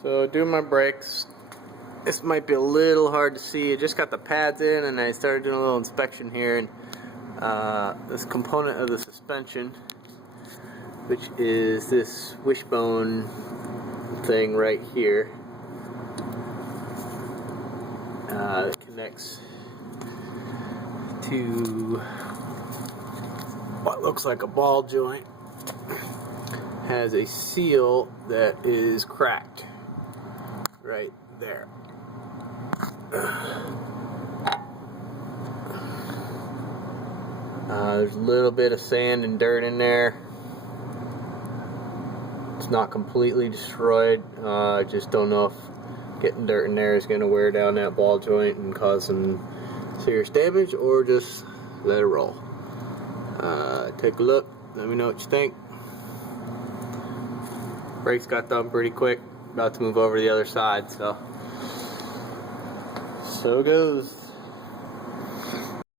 So doing my brakes, this might be a little hard to see. I just got the pads in and I started doing a little inspection here, and this component of the suspension, which is this wishbone thing right here, that connects to what looks like a ball joint, has a seal that is cracked right there. There's a little bit of sand and dirt in there. It's not completely destroyed. I just don't know if getting dirt in there is going to wear down that ball joint and cause some serious damage, or just let it roll. Take a look, let me know what you think. Brakes got done pretty quick. About to move over to the other side, so goes.